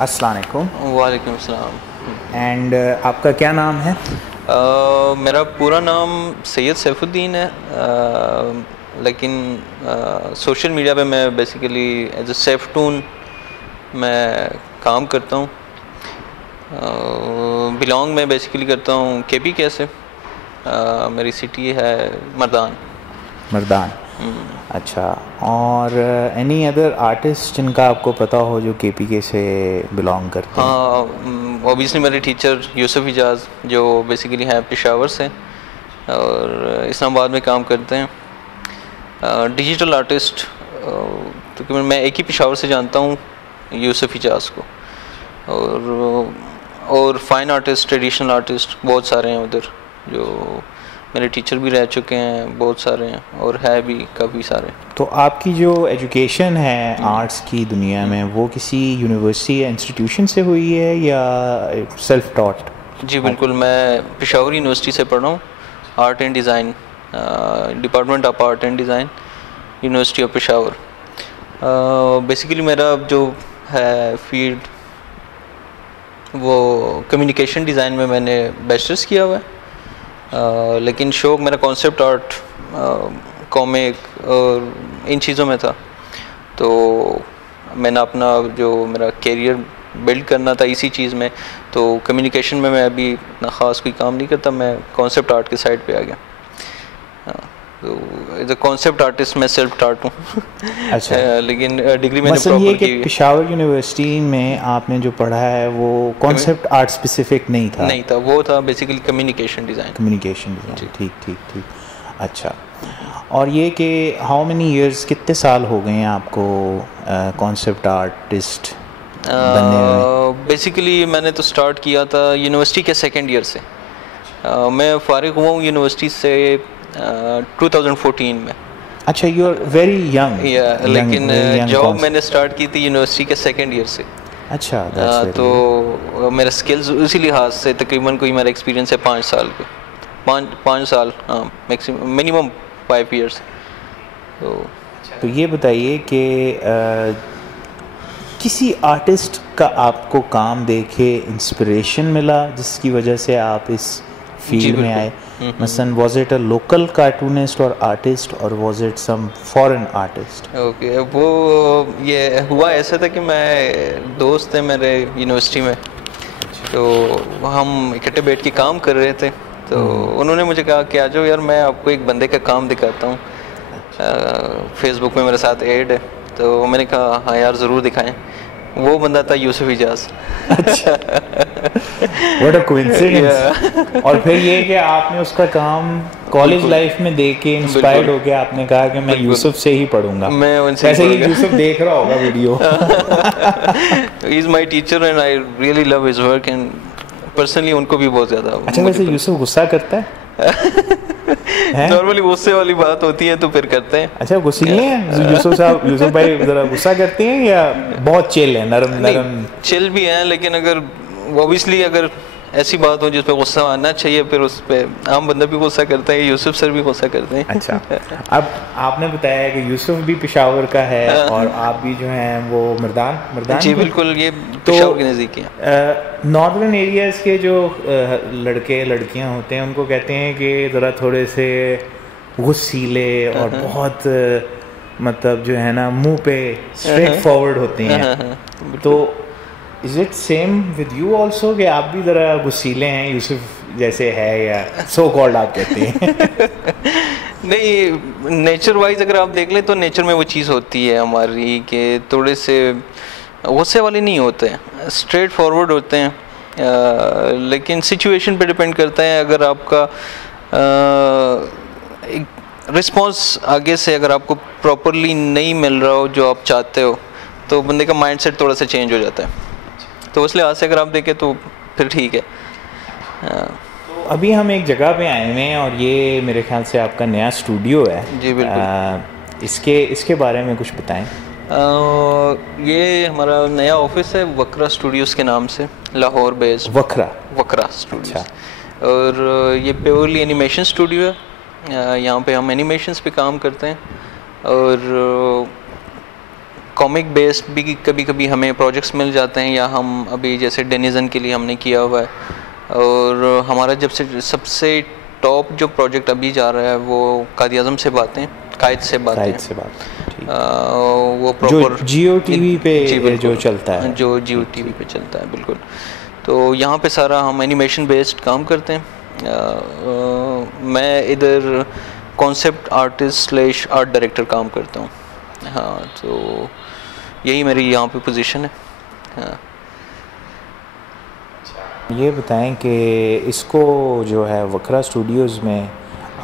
अस्सलाम वालेकुम। वालेकुम अस्सलाम। एंड आपका क्या नाम है? मेरा पूरा नाम सैयद सैफुद्दीन है, लेकिन सोशल मीडिया पे मैं बेसिकली एज अ सैफटून मैं काम करता हूँ। बिलोंग मैं बेसिकली करता हूँ KPK से। मेरी सिटी है मर्दान। मर्दान। अच्छा, और एनी अदर आर्टिस्ट जिनका आपको पता हो जो KPK से बिलोंग करते हैं? हाँ, ऑब्वियसली मेरे टीचर यूसुफ इजाज़ जो बेसिकली हैं पेशावर से और इस्लामाबाद में काम करते हैं। डिजिटल आर्टिस्ट तकरीबन मैं एक ही पेशावर से जानता हूँ, यूसुफ इजाज़ को। और फाइन आर्टिस्ट, ट्रेडिशनल आर्टिस्ट बहुत सारे हैं उधर, जो मेरे टीचर भी रह चुके हैं, बहुत सारे हैं और है भी काफ़ी सारे। तो आपकी जो एजुकेशन है आर्ट्स की दुनिया में, वो किसी यूनिवर्सिटी या इंस्टीट्यूशन से हुई है या सेल्फ टॉट? जी बिल्कुल, मैं पेशावर यूनिवर्सिटी से पढ़ रहा हूँ, art and design, department of art and design, university of Peshawar. Basically मेरा जो है फील्ड वो कम्युनिकेशन डिज़ाइन में मैंने बैचलर्स किया हुआ है, लेकिन शौक़ मेरा कॉन्सेप्ट आर्ट, कॉमिक और इन चीज़ों में था। तो मैंने अपना जो मेरा करियर बिल्ड करना था इसी चीज़ में, तो कम्युनिकेशन में मैं अभी इतना ख़ास कोई काम नहीं करता, मैं कॉन्सेप्ट आर्ट के साइड पे आ गया। तो एज अ कॉन्सेप्ट आर्टिस्ट मैं सेल्फ टार्ट हूँ। अच्छा। लेकिन डिग्री मैंने मतलब ये प्रॉपर कि की। पेशावर यूनिवर्सिटी में आपने जो पढ़ा है वो कॉन्सेप्ट आर्ट स्पेसिफिक नहीं था? नहीं था, वो था basically communication design. Communication design, ठीक ठीक ठीक। अच्छा, और ये कि हाउ मेनी इयर्स, कितने साल हो गए हैं आपको कॉन्सेप्ट आर्टिस्ट बनने में? बेसिकली मैंने तो स्टार्ट किया था यूनिवर्सिटी के सेकेंड ईयर से। मैं फारिग हुआ हूँ यूनिवर्सिटी से 2014 में। अच्छा, यू आर वेरी यंग। लेकिन जॉब मैंने स्टार्ट की थी यूनिवर्सिटी के सेकेंड ईयर से। अच्छा, तो मेरा स्किल्स उसी लिहाज से तकरीबन कोई मेरा एक्सपीरियंस है 5 साल के, 5 साल, हाँ मैक्सिमम, मिनिमम 5 ईयर्स। तो ये बताइए कि किसी आर्टिस्ट का आपको काम देखे इंस्पिरेशन मिला जिसकी वजह से आप इस फील्ड में आए? मसलन was it a local cartoonist और आर्टिस्ट और was it some foreign artist? Okay, वो ये हुआ ऐसा था कि मैं दोस्त थे मेरे यूनिवर्सिटी में, तो हम इकट्ठे बैठ के काम कर रहे थे, तो उन्होंने मुझे कहा कि आ जाओ यार, मैं आपको एक बंदे का काम दिखाता हूँ, फेसबुक में मेरे साथ ऐड है। तो मैंने कहा हाँ यार ज़रूर दिखाएं। वो बंदा था यूसुफ इजाज़। अच्छा, व्हाट अ कोइंसिडेंस। और फिर ये कि आपने उसका काम कॉलेज लाइफ में देख के इंस्पायर्ड हो गया, आपने कहा कि मैं यूसुफ से ही पढ़ूंगा। मैं उनसे वैसे ही यूसुफ देख रहा होगा video. He is my teacher and I really love his work and personally उनको भी बहुत ज़्यादा। अच्छा, वैसे यूसुफ गुस्सा करता है? नॉर्मली गुस्से वाली बात होती है तो फिर करते हैं। अच्छा, गुस्सीले हैं यूसुफ साहब? यूसुफ भाई जरा गुस्सा करते हैं या बहुत चिल है, नरम नरम? चिल भी हैं, लेकिन अगर ऑब्वियसली अगर ऐसी बात हो जिस पे गुस्सा आना चाहिए, फिर उस पर आम बंदा भी गुस्सा करता है, यूसुफ सर भी गुस्सा करते हैं। अच्छा, अब आपने बताया कि यूसुफ भी पेशावर का है और आप भी जो हैं वो मर्दान। जी बिल्कुल, ये पेशावर के नज़दीक है। नॉर्दर्न एरियाज़ के जो लड़के लड़कियां होते हैं उनको कहते हैं कि ज़रा थोड़े से गुस्सीले और बहुत मतलब जो है ना मुंह पे स्ट्रेट फॉरवर्ड होते हैं। तो is it same with you also कि आप भी ज़रा गुस्सीले हैं यूसुफ जैसे है, या सो कॉल्ड आप कहते हैं? नहीं, नेचर वाइज अगर आप देख लें तो नेचर में वो चीज़ होती है हमारी कि थोड़े से गुस्से वाले नहीं होते हैं, स्ट्रेट फॉरवर्ड होते हैं। लेकिन सिचुएशन पे डिपेंड करता है। अगर आपका रिस्पॉन्स आगे से अगर आपको प्रॉपरली नहीं मिल रहा हो जो आप चाहते हो, तो बंदे का माइंडसेट थोड़ा सा चेंज हो जाता है। तो उस लिहाज से अगर आप देखें तो फिर ठीक है। अभी हम एक जगह पे आए हुए हैं और ये मेरे ख्याल से आपका नया स्टूडियो है। जी बिल्कुल। इसके बारे में कुछ बताएं। ये हमारा नया ऑफिस है वक्रा स्टूडियोज़ के नाम से, लाहौर बेस्ड। वक्रा स्टूडियोज़। अच्छा। और ये प्योरली एनिमेशन स्टूडियो है। यहाँ पे हम एनिमेशंस पे काम करते हैं और कॉमिक बेस्ड भी कभी कभी हमें प्रोजेक्ट्स मिल जाते हैं, या हम अभी जैसे डेनिजन के लिए हमने किया हुआ है, और हमारा जब से सबसे टॉप जो प्रोजेक्ट अभी जा रहा है वो कायद-ए-आज़म से बातें, कायद से बातें, वो प्रॉपर जियो टीवी पे जो चलता है, जो जियो टीवी पे चलता है, बिल्कुल। तो यहाँ पे सारा हम एनिमेशन बेस्ड काम करते हैं। मैं इधर कॉन्सेप्ट आर्टिस्ट / आर्ट डायरेक्टर काम करता हूँ। हाँ, तो यही मेरी यहाँ पे पोजीशन है। हाँ। ये बताएं कि इसको जो है वकरा स्टूडियोज़ में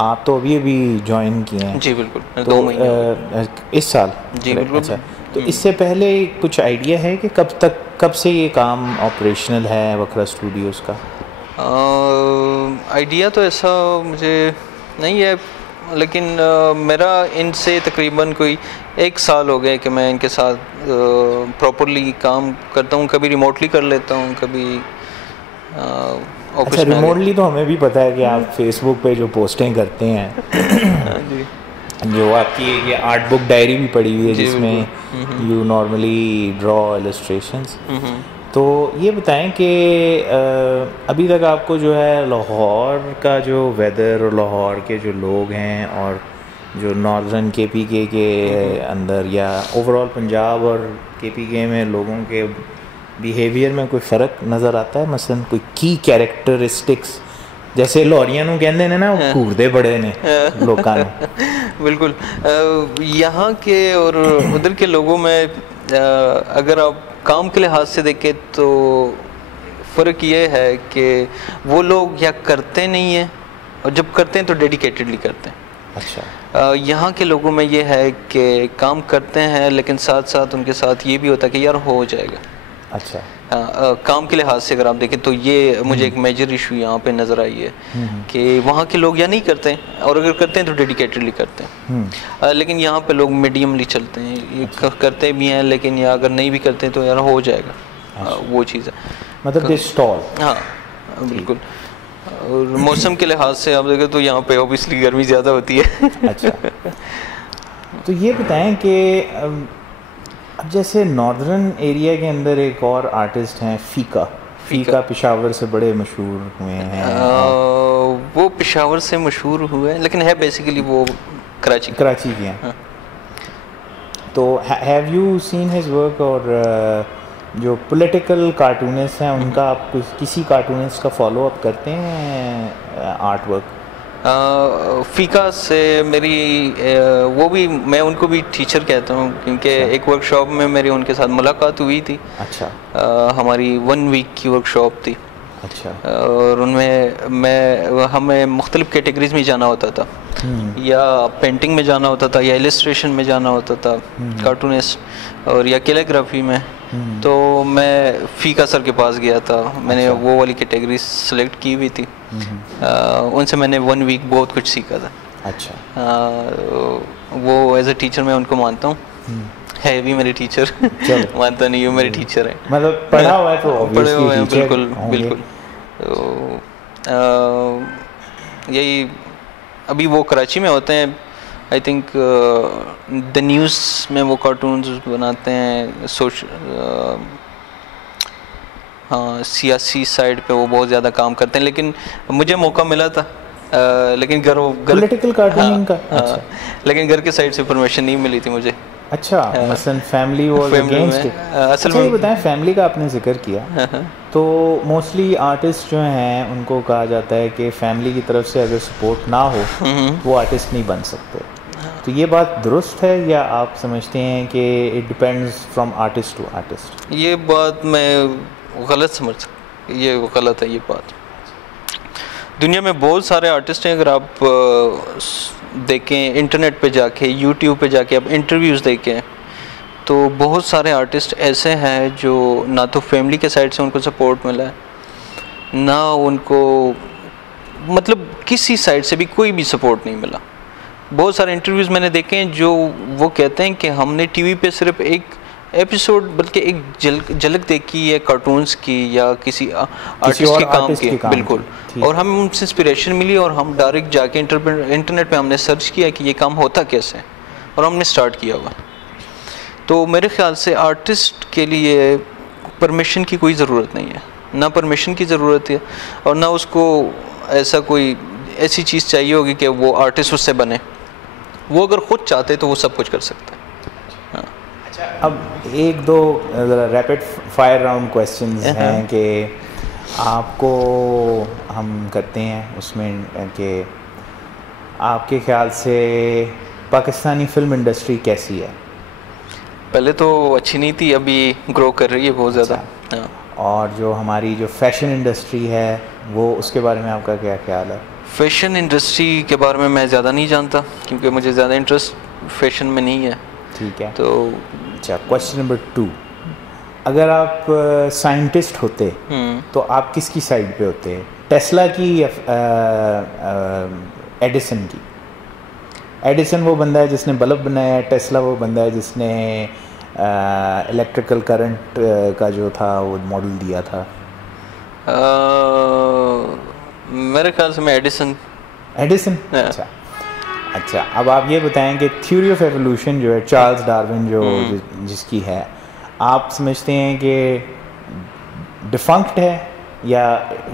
आप तो अभी ज्वाइन किए हैं? जी बिल्कुल, तो 2 महीने इस साल? जी बिल्कुल। अच्छा, तो इससे पहले कुछ आइडिया है कि कब से ये काम ऑपरेशनल है वकरा स्टूडियोज़ का? आइडिया तो ऐसा मुझे नहीं है, लेकिन मेरा इनसे तकरीबन कोई 1 साल हो गया कि मैं इनके साथ प्रॉपरली काम करता हूँ। कभी रिमोटली कर लेता हूँ, कभी अच्छा, रिमोटली तो हमें भी पता है कि आप फेसबुक पे जो पोस्टें करते हैं जो आपकी ये आर्ट बुक डायरी भी पड़ी हुई है जिसमें यू नॉर्मली ड्रॉ इलस्ट्रेशंस। तो ये बताएं कि अभी तक आपको जो है लाहौर का जो वेदर और लाहौर के जो लोग हैं और जो नॉर्दर्न KPK के अंदर या ओवरऑल पंजाब और KPK में लोगों के बिहेवियर में कोई फ़र्क नज़र आता है? मसलन कोई की कैरेक्टरिस्टिक्स, जैसे लाहौरियां नूं कहंदे ने ना वो घूरदे बड़े ने लोकां नूं। बिल्कुल, यहाँ के और उधर के लोगों में अगर आप काम के लिहाज से देखें तो फ़र्क ये है कि वो लोग या करते नहीं हैं, और जब करते हैं तो डेडिकेटेडली करते हैं। अच्छा, यहाँ के लोगों में ये है कि काम करते हैं लेकिन साथ साथ उनके साथ ये भी होता है कि यार हो जाएगा। अच्छा, काम के लिहाज से अगर आप देखें तो ये मुझे एक मेजर इशू यहाँ पे नज़र आई है कि वहाँ के लोग या नहीं करते हैं, और अगर करते हैं तो डेडिकेटेडली करते हैं। लेकिन यहाँ पे लोग मीडियमली चलते हैं, करते भी हैं लेकिन या अगर नहीं भी करते हैं तो यार हो जाएगा। वो चीज़ है, मतलब दे स्टॉल। हाँ बिल्कुल। और मौसम के लिहाज से आप देखें तो यहाँ पे ऑब्वियसली गर्मी ज़्यादा होती है। अच्छा, तो ये बताएं कि अब जैसे नॉर्दर्न एरिया के अंदर एक और आर्टिस्ट हैं फ़ीका पेशावर से बड़े मशहूर हुए हैं। वो पेशावर से मशहूर हुए हैं लेकिन है बेसिकली वो कराची के हैं। हाँ। तो have you seen his work? और जो पॉलिटिकल कार्टूनिस्ट हैं उनका आप किसी कार्टूनिस्ट का फॉलो अप करते हैं आर्ट वर्क? फ़ीका से मेरी वो भी, मैं उनको भी टीचर कहता हूँ क्योंकि एक वर्कशॉप में मेरी उनके साथ मुलाकात हुई थी। अच्छा। हमारी 1 वीक की वर्कशॉप थी। अच्छा। और उनमें हमें मुख्तलिफ कैटेगरीज में जाना होता था, या पेंटिंग में जाना होता था, या इलस्ट्रेशन में जाना होता था, कार्टूनिस्ट और या कैलीग्राफी में। तो मैं फ़ीका सर के पास गया था, मैंने वो वाली कैटेगरी सेलेक्ट की हुई थी। उनसे मैंने 1 वीक बहुत कुछ सीखा था। अच्छा। वो एज ए टीचर मैं उनको मानता हूँ, है भी मेरे टीचर। मानता नहीं हूँ, मेरे टीचर हैं। मतलब पढ़ा हुआ है तो पढ़े हुए हैं, बिल्कुल बिल्कुल। तो यही अभी वो कराची में होते हैं, आई थिंक द न्यूज़ में वो कार्टून्स बनाते हैं। हाँ, सियासी साइड पे वो बहुत ज़्यादा काम करते हैं, लेकिन मुझे मौका मिला था लेकिन पॉलिटिकल कार्टूनिंग का। अच्छा। लेकिन घर के साइड से परमिशन नहीं मिली थी मुझे। अच्छा, मसलन फैमिली वाज अगेंस्ट इट। असल में बताएं, फैमिली का आपने जिक्र किया तो मोस्टली आर्टिस्ट जो हैं उनको कहा जाता है कि फैमिली की तरफ से अगर सपोर्ट ना हो वो आर्टिस्ट नहीं बन सकते। तो ये बात दुरुस्त है या आप समझते हैं कि it depends from artist to artist? ये बात मैं गलत समझ सकता, ये गलत है ये बात। दुनिया में बहुत सारे आर्टिस्ट हैं, अगर आप देखें इंटरनेट पे जाके, यूट्यूब पे जाके आप इंटरव्यूज़ देखें तो बहुत सारे आर्टिस्ट ऐसे हैं जो ना तो फैमिली के साइड से उनको सपोर्ट मिला है, ना उनको मतलब किसी साइड से भी कोई भी सपोर्ट नहीं मिला। बहुत सारे इंटरव्यूज़ मैंने देखे हैं जो वो कहते हैं कि हमने टीवी पे सिर्फ एक एपिसोड बल्कि एक झलक देखी है कार्टून्स की या किसी आर्टिस्ट के काम की, बिल्कुल, और हमें उनसे इंस्पिरेशन मिली और हम डायरेक्ट जाके इंटरनेट पे हमने सर्च किया कि ये काम होता कैसे और हमने स्टार्ट किया हुआ। तो मेरे ख्याल से आर्टिस्ट के लिए परमिशन की कोई ज़रूरत नहीं है, ना परमिशन की ज़रूरत है और ना उसको ऐसा कोई ऐसी चीज़ चाहिए होगी कि वो आर्टिस्ट उससे बने। वो अगर ख़ुद चाहते तो वो सब कुछ कर सकता है। हाँ। अच्छा, अब एक दो रैपिड फायर राउंड क्वेश्चंस हैं कि आपको हम करते हैं उसमें कि आपके ख्याल से पाकिस्तानी फ़िल्म इंडस्ट्री कैसी है? पहले तो अच्छी नहीं थी, अभी ग्रो कर रही है बहुत ज़्यादा। हाँ। और जो हमारी जो फैशन इंडस्ट्री है वो, उसके बारे में आपका क्या ख्याल है? फैशन इंडस्ट्री के बारे में मैं ज़्यादा नहीं जानता क्योंकि मुझे ज़्यादा इंटरेस्ट फैशन में नहीं है। ठीक है। तो अच्छा, क्वेश्चन नंबर 2, अगर आप साइंटिस्ट होते तो आप किसकी साइड पे होते? टेस्ला की या एडिसन की? एडिसन वो बंदा है जिसने बल्ब बनाया है, टेस्ला वो बंदा है जिसने इलेक्ट्रिकल करंट का जो था वो मॉडल दिया था। मेरे ख्याल से मैं एडिसन। अच्छा अच्छा, अब आप ये बताएं कि थ्योरी ऑफ एवोल्यूशन जो है चार्ल्स डार्विन जो जिसकी है, आप समझते हैं कि डिफंक्ट है या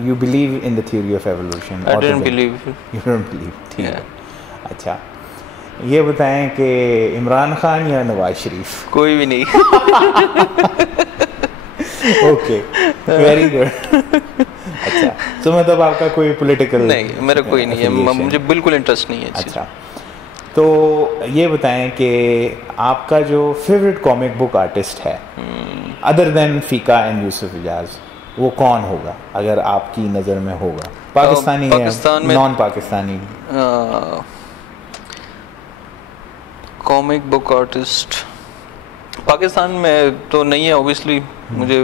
you believe in the theory of evolution? I don't believe. You don't believe, ठीक है। अच्छा, ये बताएं कि इमरान खान या नवाज शरीफ? कोई भी नहीं। Okay, very good. अच्छा, तो मतलब आपका कोई पॉलिटिकल? नहीं, मेरा कोई नहीं है, मुझे बिल्कुल इंटरेस्ट नहीं है। अच्छा, तो ये बताएं कि आपका जो फेवरेट कॉमिक बुक आर्टिस्ट है अदर देन फीका एंड यूसुफ इजाज, वो कौन होगा अगर आपकी नज़र में होगा? पाकिस्तानी पाकिस्तान है, non Pakistani? Comic book artist Pakistan में तो नहीं है ऑब्वियसली। मुझे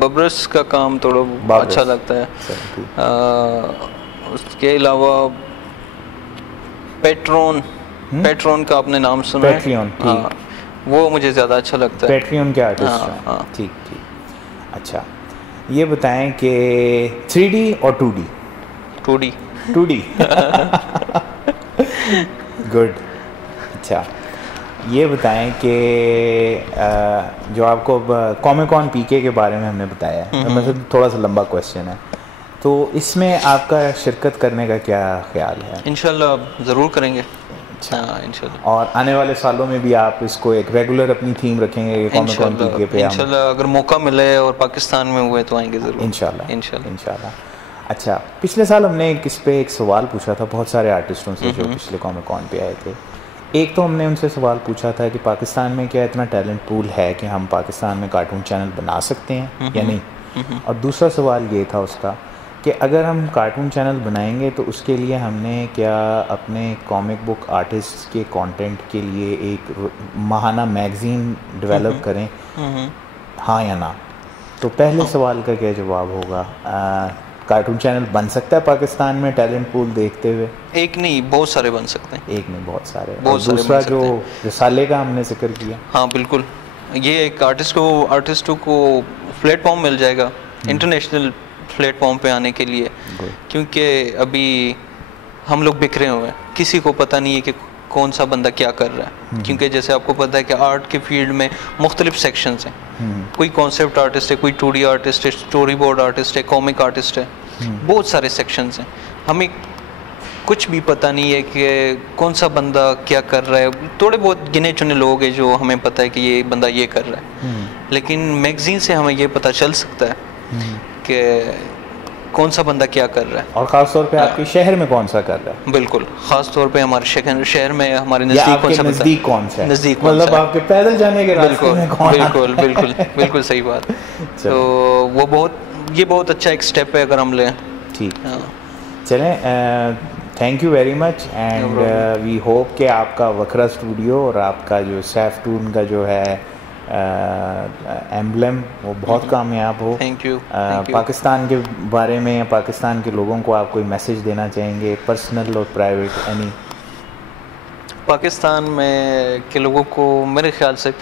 बबरस का काम थोड़ा अच्छा लगता है। उसके अलावा पेट्रोन का आपने नाम सुना है? पेट्रियन, हाँ, वो मुझे ज़्यादा अच्छा लगता है। पेट्रियन के आर्टिस्ट हैं। हाँ। ठीक ठीक। अच्छा, ये बताएं कि 3D और 2D? 2D। गुड। अच्छा, ये बताएं कि जो आपको कॉमिक कॉन पीके के बारे में हमने बताया है, मतलब थोड़ा सा लंबा क्वेश्चन है, तो इसमें आपका शिरकत करने का क्या ख्याल है? इंशाल्लाह ज़रूर करेंगे। अच्छा, इंशाल्लाह। और आने वाले सालों में भी आप इसको एक रेगुलर अपनी थीम रखेंगे कॉमिक कॉन पीके पे? इंशाल्लाह, अगर मौका मिले और पाकिस्तान में हुए तो आएंगे ज़रूर। इंशाल्लाह। अच्छा, पिछले साल हमने इस पे एक सवाल पूछा था बहुत सारे आर्टिस्टों से जो पिछले कॉमिक कॉन पे आए थे। एक तो हमने उनसे सवाल पूछा था कि पाकिस्तान में क्या इतना टैलेंट पूल है कि हम पाकिस्तान में कार्टून चैनल बना सकते हैं या नहीं, और दूसरा सवाल ये था उसका कि अगर हम कार्टून चैनल बनाएंगे तो उसके लिए हमने क्या अपने कॉमिक बुक आर्टिस्ट के कंटेंट के लिए एक माहाना मैगज़ीन डेवलप करें, हाँ या ना? तो पहले सवाल का क्या जवाब होगा? कार्टून चैनल बन सकता है पाकिस्तान में टैलेंट पूल देखते हुए? एक नहीं, बहुत सारे बन सकते हैं। एक नहीं, बहुत सारे। और दूसरा जो रिसाले का हमने जिक्र किया, हाँ बिल्कुल, ये एक आर्टिस्टों को प्लेटफॉर्म मिल जाएगा इंटरनेशनल प्लेटफॉर्म पे आने के लिए, क्योंकि अभी हम लोग बिखरे हुए हैं, किसी को पता नहीं है कि कौन सा बंदा क्या कर रहा है। क्योंकि जैसे आपको पता है कि आर्ट के फील्ड में मुख्तलिफ सेक्शंस हैं। कोई कॉन्सेप्ट आर्टिस्ट है, कोई 2D आर्टिस्ट है, स्टोरी बोर्ड आर्टिस्ट है, कॉमिक आर्टिस्ट है, बहुत सारे सेक्शंस हैं। हमें कुछ भी पता नहीं है कि कौन सा बंदा क्या कर रहा है। थोड़े बहुत गिने चुने लोग हैं जो हमें पता है कि ये बंदा ये कर रहा है, लेकिन मैगजीन से हमें ये पता चल सकता है कि कौन सा बंदा क्या कर रहा है, और ख़ास तौर पे आपके शहर में कौन सा कर रहा है। बिल्कुल, ख़ास तौर पे हमारे शहर में हमारे नज़दीक कौन सा, नज़दीक कौन सा है, नज़दीक मतलब आपके पैदल जाने के रास्ते में कौन? बिल्कुल सही बात। तो वो ये बहुत अच्छा एक स्टेप है अगर हम लें। ठीक, चलें, thank you very much and we hope कि आपका वखरा स्टूडियो और आपका जो सैफटून का जो है एम्बलम वो बहुत कामयाब हो। Thank you. पाकिस्तान के बारे में या पाकिस्तान के लोगों को आप कोई मैसेज देना चाहेंगे, पर्सनल और प्राइवेट, एनी? पाकिस्तान में के लोगों को मेरे ख्याल से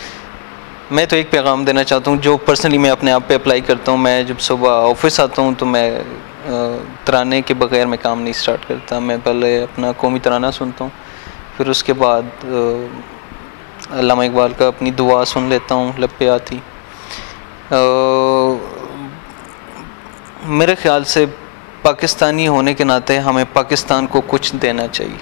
मैं तो एक पैगाम देना चाहता हूँ जो पर्सनली मैं अपने आप पे अप्लाई करता हूँ। मैं जब सुबह ऑफिस आता हूँ तो मैं तराने के बगैर मैं काम नहीं स्टार्ट करता। मैं पहले अपना कौमी तराना सुनता हूँ, फिर उसके बाद अल्लामा इकबाल का अपनी दुआ सुन लेता हूँ लब पे आती। मेरे ख़्याल से पाकिस्तानी होने के नाते हमें पाकिस्तान को कुछ देना चाहिए।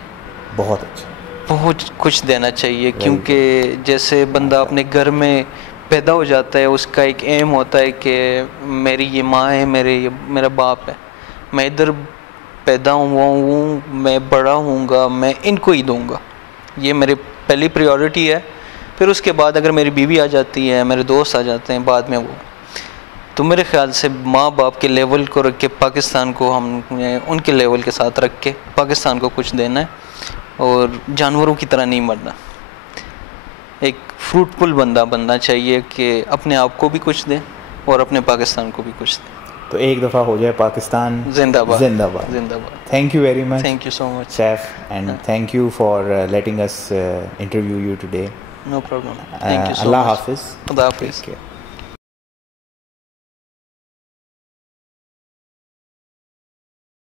बहुत अच्छा, बहुत कुछ देना चाहिए, क्योंकि जैसे बंदा अपने घर में पैदा हो जाता है, उसका एक एम होता है कि मेरी ये माँ है, मेरा बाप है, मैं इधर पैदा हुआ हूँ, मैं बड़ा हूँगा, मैं इनको ही दूँगा, ये मेरी पहली प्रायोरिटी है। फिर उसके बाद अगर मेरी बीवी आ जाती है, मेरे दोस्त आ जाते हैं बाद में, वो तो मेरे ख़्याल से माँ बाप के लेवल को रख के पाकिस्तान को हम उनके लेवल के साथ रख के पाकिस्तान को कुछ देना है, और जानवरों की तरह नहीं मरना। एक फ्रूटफुल बंदा बनना चाहिए कि अपने आप को भी कुछ दे और अपने पाकिस्तान को भी कुछ दे। तो एक दफ़ा हो जाए पाकिस्तान जिंदाबाद, जिंदाबाद, जिंदाबाद। Thank you very much, thank you so much chef, and thank you for letting us interview you today. No problem, thank you so much. अल्लाह हाफिज़। खुदा हाफिज़।